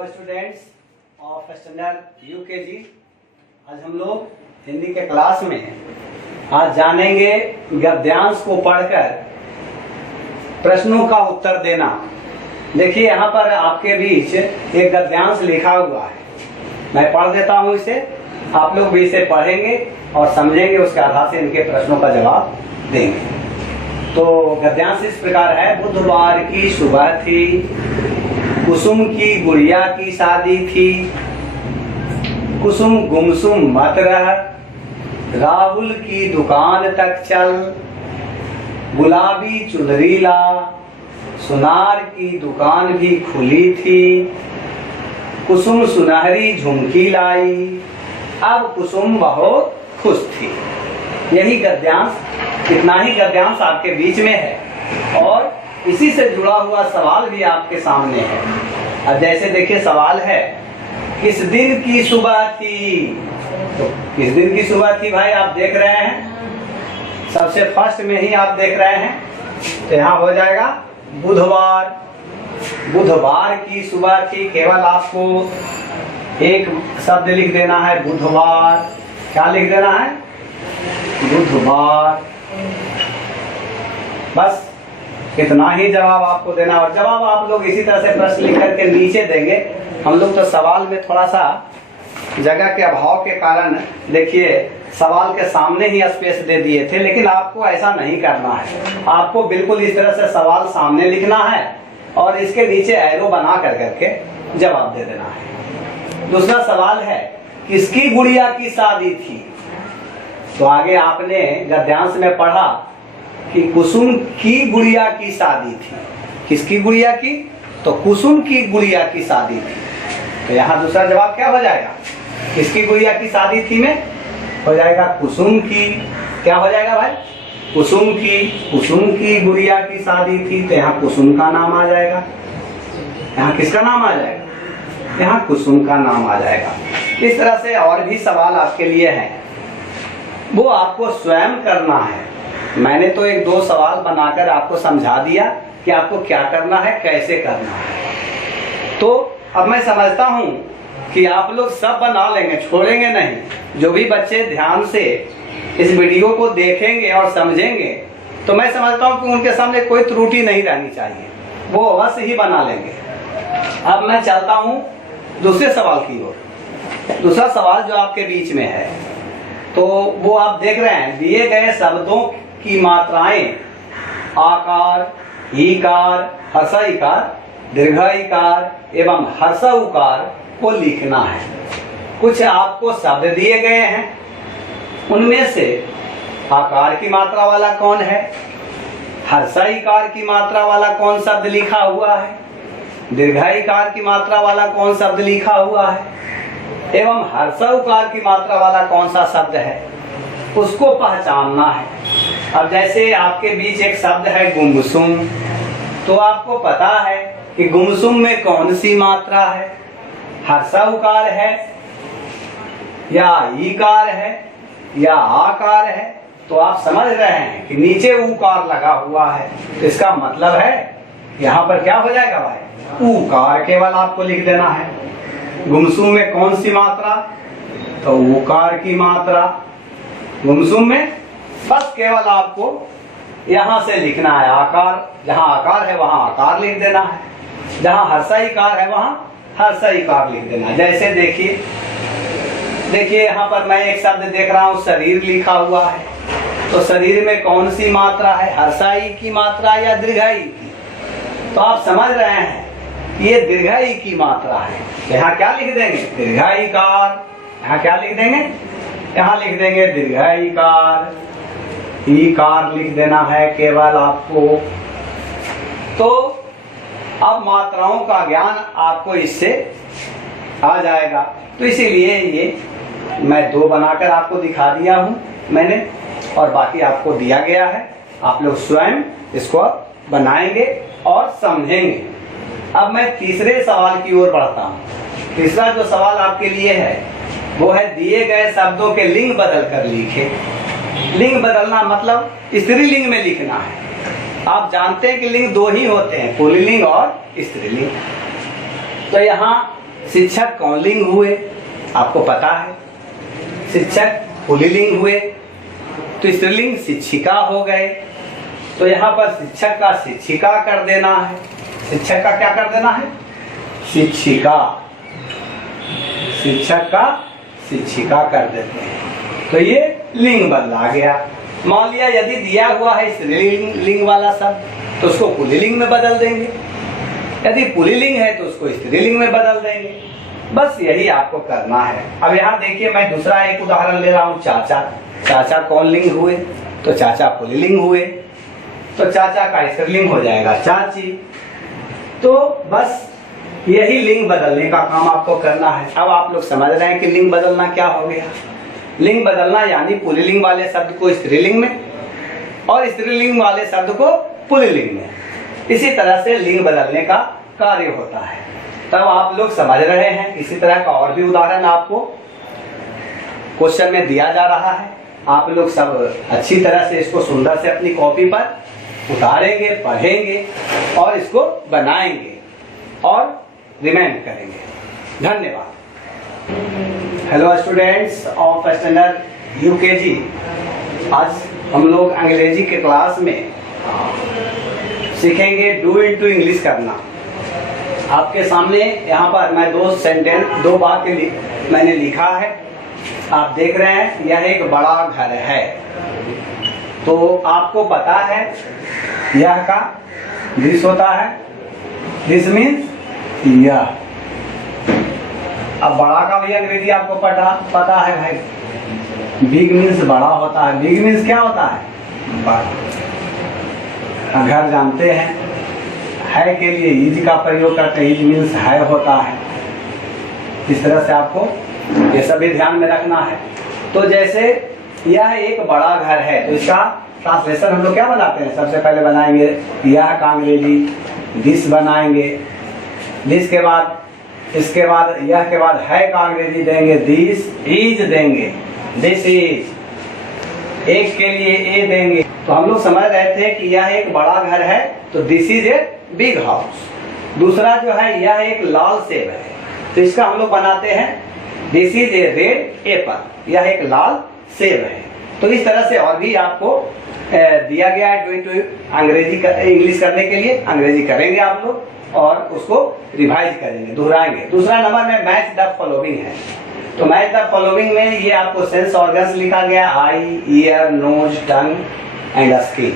Hello students of standard UKG. आज हम लोग हिंदी के क्लास में आज जानेंगे गद्यांश को पढ़कर प्रश्नों का उत्तर देना। देखिए यहाँ पर आपके बीच एक गद्यांश लिखा हुआ है, मैं पढ़ देता हूँ इसे, आप लोग भी इसे पढ़ेंगे और समझेंगे, उसके आधार से इनके प्रश्नों का जवाब देंगे। तो गद्यांश इस प्रकार है। बुधवार की सुबह थी, कुसुम की गुड़िया की शादी थी, कुसुम गुमसुम मत रह, राहुल की दुकान तक चल, गुलाबी चुनरी ला, सुनार की दुकान भी खुली थी, कुसुम सुनहरी झुमकी लाई, अब कुसुम बहुत खुश थी। यही गद्यांश, इतना ही गद्यांश आपके बीच में है और इसी से जुड़ा हुआ सवाल भी आपके सामने है। अब जैसे देखिए सवाल है, किस दिन की सुबह थी? तो किस दिन की सुबह थी भाई आप देख रहे हैं, सबसे फर्स्ट में ही आप देख रहे हैं, तो यहाँ हो जाएगा बुधवार। बुधवार की सुबह थी, केवल आपको एक शब्द लिख देना है बुधवार। क्या लिख देना है? बुधवार। बस इतना ही जवाब आपको देना। और जवाब आप लोग इसी तरह से प्रश्न लिख करके नीचे देंगे। हम लोग तो सवाल में थोड़ा सा जगह के अभाव के कारण देखिए सवाल के सामने ही स्पेस दे दिए थे, लेकिन आपको ऐसा नहीं करना है। आपको बिल्कुल इस तरह से सवाल सामने लिखना है और इसके नीचे एरो बना कर करके जवाब दे देना है। दूसरा सवाल है, किसकी गुड़िया की शादी थी? तो आगे आपने गद्यांश में पढ़ा कि कुसुम की गुड़िया की शादी थी। किसकी गुड़िया की? तो कुसुम की गुड़िया की शादी थी। तो यहाँ दूसरा जवाब क्या हो जाएगा? किसकी गुड़िया की शादी थी में हो जाएगा कुसुम की। क्या हो जाएगा भाई? कुसुम की। कुसुम की गुड़िया की शादी थी, तो यहाँ कुसुम का नाम आ जाएगा। यहाँ किसका नाम आ जाएगा? यहाँ कुसुम का नाम आ जाएगा। इस तरह से और भी सवाल आपके लिए हैं, वो आपको स्वयं करना है। मैंने तो एक दो सवाल बनाकर आपको समझा दिया कि आपको क्या करना है, कैसे करना है। तो अब मैं समझता हूं कि आप लोग सब बना लेंगे, छोड़ेंगे नहीं। जो भी बच्चे ध्यान से इस वीडियो को देखेंगे और समझेंगे, तो मैं समझता हूं कि उनके सामने कोई त्रुटि नहीं रहनी चाहिए, वो अवश्य ही बना लेंगे। अब मैं चलता हूं दूसरे सवाल की ओर। दूसरा सवाल जो आपके बीच में है, तो वो आप देख रहे हैं, दिए गए शब्दों की मात्राएं आकार, ईकार, हर्ष इकार, दीर्घ इकार एवं हर्ष उकार को लिखना है। कुछ आपको शब्द दिए गए हैं, उनमें से आकार की मात्रा वाला कौन है, हर्ष इकार की मात्रा वाला कौन शब्द लिखा हुआ है, दीर्घ इकार की मात्रा वाला कौन शब्द लिखा हुआ है एवं हर्ष उकार की मात्रा वाला कौन सा शब्द है, उसको पहचानना है। अब जैसे आपके बीच एक शब्द है गुमसुम, तो आपको पता है कि गुमसुम में कौन सी मात्रा है, हर्ष उकार है या ईकार है या आकार है। तो आप समझ रहे हैं कि नीचे उकार लगा हुआ है, तो इसका मतलब है यहाँ पर क्या हो जाएगा भाई? उकार केवल आपको लिख देना है। गुमसुम में कौन सी मात्रा? तो उकार की मात्रा गुमसुम में। बस केवल आपको यहाँ से लिखना है आकार। जहाँ आकार है वहाँ आकार लिख देना है, जहाँ हर्ष इकार है वहाँ हर्ष इकार लिख देना है। जैसे देखिए यहाँ पर मैं एक शब्द देख रहा हूँ, शरीर लिखा हुआ है, तो शरीर में कौन सी मात्रा है, हर्षाई की मात्रा या दीर्घाई की? तो आप समझ रहे हैं ये दीर्घाई की मात्रा है। यहाँ क्या लिख देंगे? दीर्घाईकार। यहाँ क्या लिख देंगे? यहाँ लिख देंगे दीर्घाईकार। ईकार लिख देना है केवल आपको। तो अब मात्राओं का ज्ञान आपको इससे आ जाएगा। तो इसीलिए ये मैं दो बनाकर आपको दिखा दिया हूं मैंने, और बाकी आपको दिया गया है। आप लोग स्वयं इसको बनाएंगे और समझेंगे। अब मैं तीसरे सवाल की ओर बढ़ता हूँ। तीसरा जो सवाल आपके लिए है वो है, दिए गए शब्दों के लिंग बदल कर लिखे। लिंग बदलना मतलब स्त्रीलिंग में लिखना है। आप जानते हैं कि लिंग दो ही होते हैं, पुल्लिंग और स्त्रीलिंग। तो यहाँ शिक्षक कौनलिंग हुए, आपको पता है। शिक्षक पुल्लिंग हुए तो स्त्रीलिंग शिक्षिका हो गए। तो यहाँ पर शिक्षक का शिक्षिका कर देना है। शिक्षक का क्या कर देना है? शिक्षिका। शिक्षक का शिक्षिका कर देते हैं तो ये लिंग बदला गया। मान लिया यदि दिया हुआ है स्त्रीलिंग लिंग वाला शब्द तो उसको पुल्लिंग में बदल देंगे, यदि पुल्लिंग है तो उसको स्त्रीलिंग में बदल देंगे। बस यही आपको करना है। अब यहाँ देखिए मैं दूसरा एक उदाहरण ले रहा हूँ, चाचा। चाचा कौनलिंग हुए तो चाचा पुल्लिंग हुए तो चाचा का स्त्रीलिंग हो जाएगा चाची। तो बस यही लिंग बदलने का काम आपको करना है। अब आप लोग समझ रहे हैं कि लिंग बदलना क्या हो गया। लिंग बदलना यानी पुल्लिंग वाले शब्द को स्त्रीलिंग में और स्त्रीलिंग वाले शब्द को पुल्लिंग में। इसी तरह से लिंग बदलने का कार्य होता है। तब आप लोग समझ रहे हैं। इसी तरह का और भी उदाहरण आपको क्वेश्चन में दिया जा रहा है। आप लोग सब अच्छी तरह से इसको सुंदर से अपनी कॉपी पर उतारेंगे, पढ़ेंगे और इसको बनाएंगे और रिमाइंड करेंगे। धन्यवाद। Hello students of standard UKG. आज हम लोग अंग्रेजी के क्लास में सीखेंगे डू इनटू इंग्लिश करना। आपके सामने यहाँ पर मैं दो बातें मैंने लिखा है। आप देख रहे हैं यह एक बड़ा घर है। तो आपको पता है यह का दिस होता है, दिस मीन्स यह। अब बड़ा का भी अंग्रेजी आपको पता है भाई। बिग मीन्स बड़ा होता है। बिग मीन्स क्या होता है? बड़ा। घर जानते हैं। है के लिए इज का प्रयोग करते हैं। इज मीन्स है होता है। इस तरह से आपको ये सभी ध्यान में रखना है। तो जैसे यह एक बड़ा घर है तो इसका ट्रांसलेशन हम लोग क्या बनाते हैं? सबसे पहले बनाएंगे यह का अंग्रेजी दिस बनाएंगे। दिस के बाद इसके बाद यह के बाद है का अंग्रेजी देंगे दिस इज देंगे। This is. एक के लिए ए देंगे। तो हम लोग समझ रहे थे कि यह एक बड़ा घर है तो this is a big house. दूसरा जो है यह एक लाल सेब है तो इसका हम लोग बनाते हैं this is a red Apple. यह एक लाल सेब है। तो इस तरह से और भी आपको दिया गया है डू इनटू इंग्लिश करने के लिए। अंग्रेजी करेंगे आप लोग और उसको रिवाइज करेंगे, दोहराएंगे। दूसरा नंबर में मैच द फॉलोइंग है। तो मैच द फॉलोइंग में ये आपको सेंस ऑर्गन्स लिखा गया, eye, ear, nose, tongue and skin.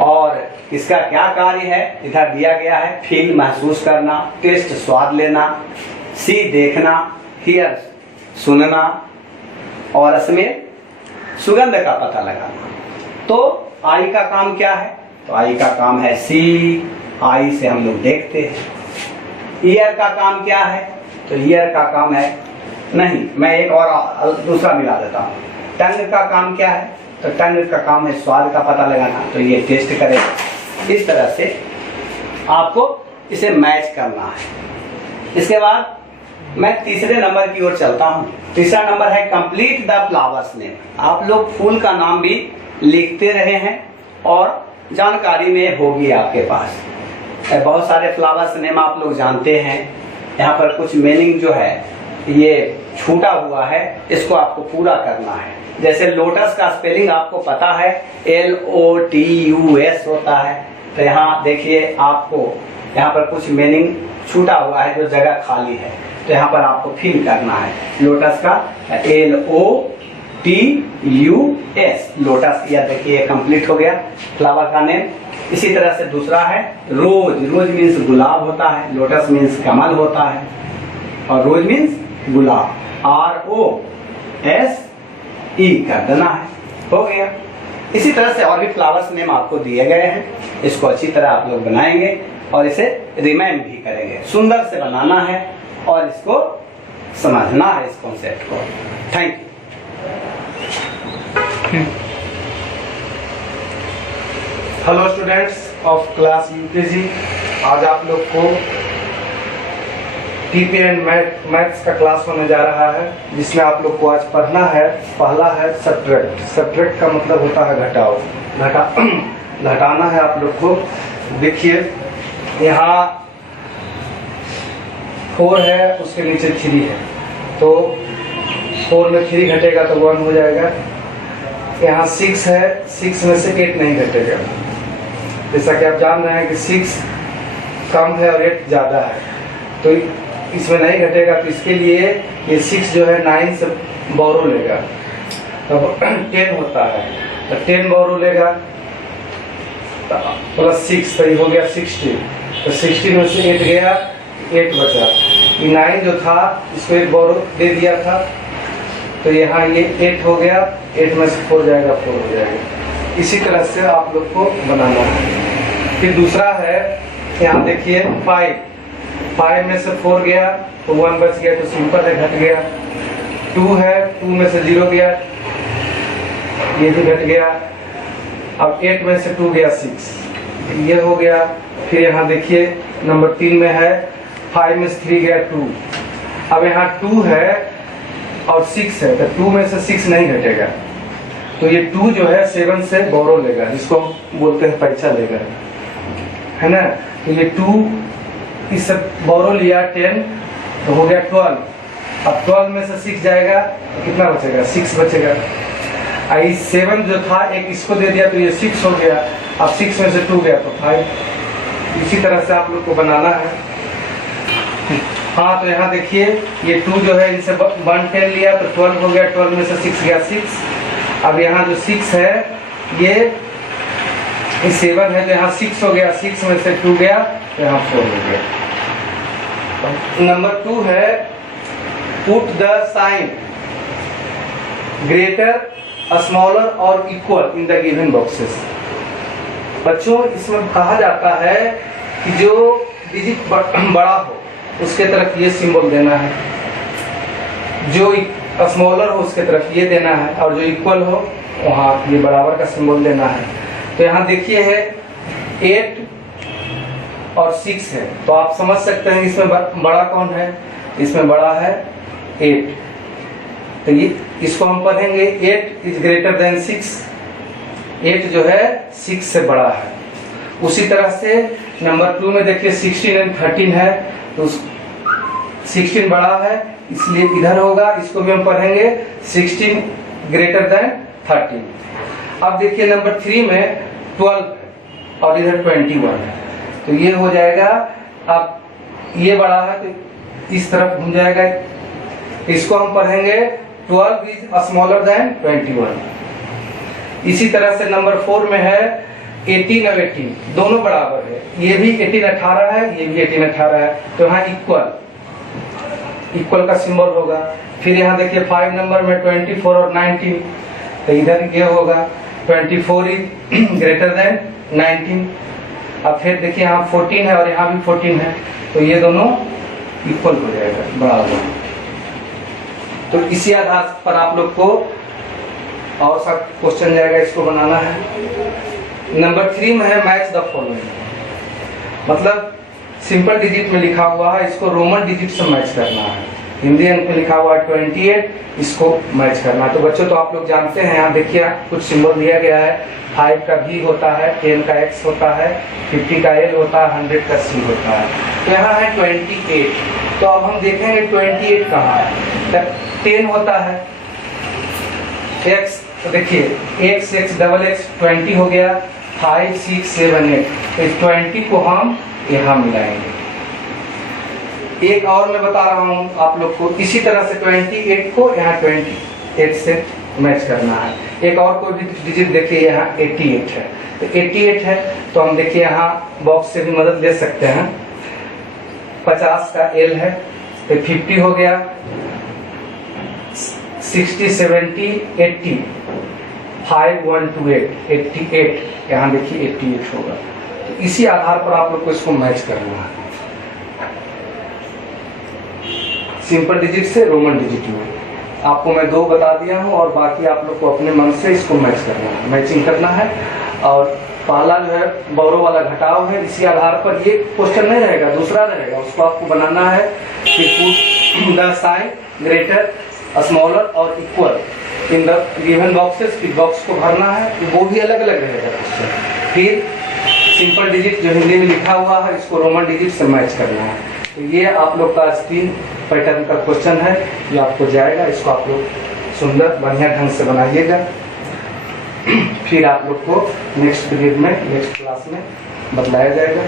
और इसका क्या कार्य है इधर दिया गया है। फील महसूस करना, टेस्ट स्वाद लेना, सी देखना, हियर सुनना और स्मेल सुगंध का पता लगाना। तो आई का काम क्या है? तो आई का काम है सी। आई से हम लोग देखते हैं। ईयर का काम क्या है? तो ईयर का काम है, नहीं मैं एक और दूसरा मिला देता हूँ। टंग का काम क्या है? तो टंग का काम है स्वाद का पता लगाना। तो ये टेस्ट करेगा। इस तरह से आपको इसे मैच करना है। इसके बाद मैं तीसरे नंबर की ओर चलता हूँ। तीसरा नंबर है कंप्लीट द फ्लावर्स नेम। आप लोग फूल का नाम भी लिखते रहे हैं और जानकारी में होगी आपके पास। बहुत सारे फ्लावर्स नेम आप लोग जानते हैं। यहाँ पर कुछ मीनिंग जो है ये छूटा हुआ है, इसको आपको पूरा करना है। जैसे लोटस का स्पेलिंग आपको पता है LOTUS होता है। तो यहाँ देखिए आपको यहाँ पर कुछ मीनिंग छूटा हुआ है जो जगह खाली है। तो यहाँ पर आपको फिल करना है। लोटस का LOTUS लोटस। यह देखिए कंप्लीट हो गया फ्लावर का नेम। इसी तरह से दूसरा है रोज। रोज मीन्स गुलाब होता है। लोटस मीन्स कमल होता है और रोज मीन्स गुलाब। ROSE कर देना है। हो गया। इसी तरह से और भी फ्लावर्स नेम आपको दिए गए हैं। इसको अच्छी तरह आप लोग बनाएंगे और इसे रिमाइंड भी करेंगे। सुंदर से बनाना है और इसको समझना है, इस कॉन्सेप्ट को। Thank you. Hello students of class UKG. आज आप लोग को टीपी एंड मैथ्स का क्लास होने जा रहा है, जिसमें आप लोग को आज पढ़ना है। पहला है सब्ट्रैक्ट। सब्ट्रैक्ट का मतलब होता है घटाओ। घटाना है आप लोग को। देखिए यहाँ 4 है, उसके नीचे 3 है, तो 4 में 3 घटेगा तो 1 हो जाएगा। यहाँ 6 है, 6 में से 8 नहीं घटेगा। जैसा कि आप जान रहे हैं कि 6 कम है और 8 ज़्यादा है, तो इसमें नहीं घटेगा, तो इसके लिए ये 6 जो है 9 से बोरो लेगा, तो 10 होता है, तो 10 बोरो लेगा प्लस 6, तो ये हो गया 16, तो 16 में से 8 गया, 8 बचा। ये 9 जो था इसको 1 बोरो दे दिया था, तो यहाँ ये 8 हो गया, 8 में से 4 जाएगा, 4 हो जाएगा। इसी तरह से आप लोग को बनाना है। फिर दूसरा है, यहाँ देखिए 5 में से 4 गया तो 1 बच गया, तो सिंपल है, घट गया। 2 है, 2 में से 0 गया, ये भी घट गया। अब 8 में से 2 गया 6, ये हो गया। फिर यहाँ देखिए नंबर 3 में है 5 में से 3 गया 2, अब यहाँ 2 है और 6 है, तो 2 में से 6 नहीं घटेगा, तो ये 2 जो है 7 से बोरो लेगा, जिसको हम बोलते हैं पैसा लेगा, है ना। तो ये 2 इससे बोरो लिया 10, तो हो गया 12। अब 12 में से 6 जाएगा तो कितना बचेगा, 6 बचेगा। 7 जो था एक इसको दे दिया, तो ये 6 हो गया। अब 6 में से 2 गया तो 5। इसी तरह से आप लोग को बनाना है। हाँ, तो यहाँ देखिए ये 2 जो है इनसे 1 10 लिया तो 12 हो गया, 12 में से 6 गया 6। अब यहाँ जो 6 है ये 7 है, तो यहाँ 6 हो गया, 6 में से 2 गया तो यहाँ 4 हो गया। नंबर 2 है put the sign greater, smaller और equal in the given boxes. बच्चों, इसमें कहा जाता है कि जो डिजिट बड़ा हो उसके तरफ ये सिंबल देना है, जो स्मॉलर हो उसके तरफ ये देना है, और जो इक्वल हो वहाँ ये बराबर का सिंबल देना है। तो यहाँ देखिए है 8 और 6 है, तो आप समझ सकते हैं इसमें बड़ा कौन है, इसमें बड़ा है 8, तो ये इसको हम पढ़ेंगे 8 इज ग्रेटर देन 6, 8 जो है 6 से बड़ा है। उसी तरह से नंबर 2 में देखिए 16 एंड 13 है, तो 16 बड़ा है इसलिए इधर होगा, इसको भी हम पढ़ेंगे 16 ग्रेटर देन 13। अब देखिए नंबर 3 में 12 और इधर 21 है, तो ये हो जाएगा। अब ये बड़ा है तो इस तरफ घूम जाएगा, इसको हम पढ़ेंगे 12 इज स्मॉलर देन 21। इसी तरह से नंबर 4 में है 18 और 18 दोनों बराबर है, ये भी 18 18 है, ये भी 18 18 है, तो यहाँ इक्वल का सिंबल होगा। फिर यहाँ देखिए 5 नंबर में 24 और 19, तो इधर ये होगा 24 इज ग्रेटर देन 19। अब फिर देखिए यहाँ 14 है और यहाँ भी 14 है, तो ये दोनों इक्वल हो जाएगा, बराबर। तो इसी आधार पर आप लोग को और सब क्वेश्चन जाएगा, इसको बनाना है। नंबर 3 में है मैच द फॉलोइंग, मतलब सिंपल डिजिट में लिखा हुआ है, इसको रोमन डिजिट से मैच करना है। हिंदी अंक में लिखा हुआ है 28, इसको मैच करना है। तो बच्चों, तो आप लोग जानते हैं, यहाँ देखिए कुछ सिंबल दिया गया है, 5 का V होता है, 10 का X होता है, 50 का L होता है, 100 का C होता है। तो यहाँ है 28, तो अब हम देखेंगे 28 कहाँ है। 10 होता है, X, तो देखिए X डबल X 20 हो गया, 5 6 7 8, तो इस 20 को हम यहाँ मिलाएंगे। एक और मैं बता रहा हूँ आप लोग को, इसी तरह से 28 को यहाँ 28 से मैच करना है। एक और कोई भी डिजिट देखिए, यहाँ 88 है, तो 88 है तो हम देखिए यहाँ बॉक्स से भी मदद ले सकते हैं। 50 का L है, तो 50 हो गया, 60 70 80, 5 1 2 8 88, यहाँ देखिए 88 होगा। तो इसी आधार पर आप लोग को इसको मैच करना है, सिंपल डिजिट से रोमन डिजिट में। आपको मैं 2 बता दिया हूँ और बाकी आप लोग को अपने मन से इसको मैच करना है, मैचिंग करना है। और पहला जो है बोरो वाला घटाव है, इसी आधार पर ये क्वेश्चन नहीं रहेगा, दूसरा रहेगा, उसको आपको बनाना है कि put the sign greater, smaller और equal in the given boxes. फिर बॉक्स को भरना है, तो वो भी अलग अलग रहेगा क्वेश्चन। फिर सिंपल डिजिट जो हिंदी में लिखा हुआ है, इसको रोमन डिजिट से मैच करना है। तो ये आप लोग का 3 पैटर्न का क्वेश्चन है, ये आपको जाएगा, इसको आप लोग सुंदर बढ़िया ढंग से बनाइएगा। फिर आप लोग को नेक्स्ट पीरियड में, नेक्स्ट क्लास में बतलाया जाएगा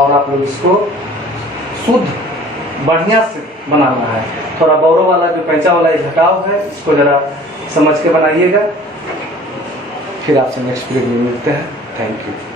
और आप लोग इसको शुद्ध बढ़िया से बनाना है। थोड़ा बौरों वाला जो पैंचा वाला घटाव है, इसको जरा समझ के बनाइएगा। फिर आपसे नेक्स्ट पीरियड में मिलते हैं। Thank you.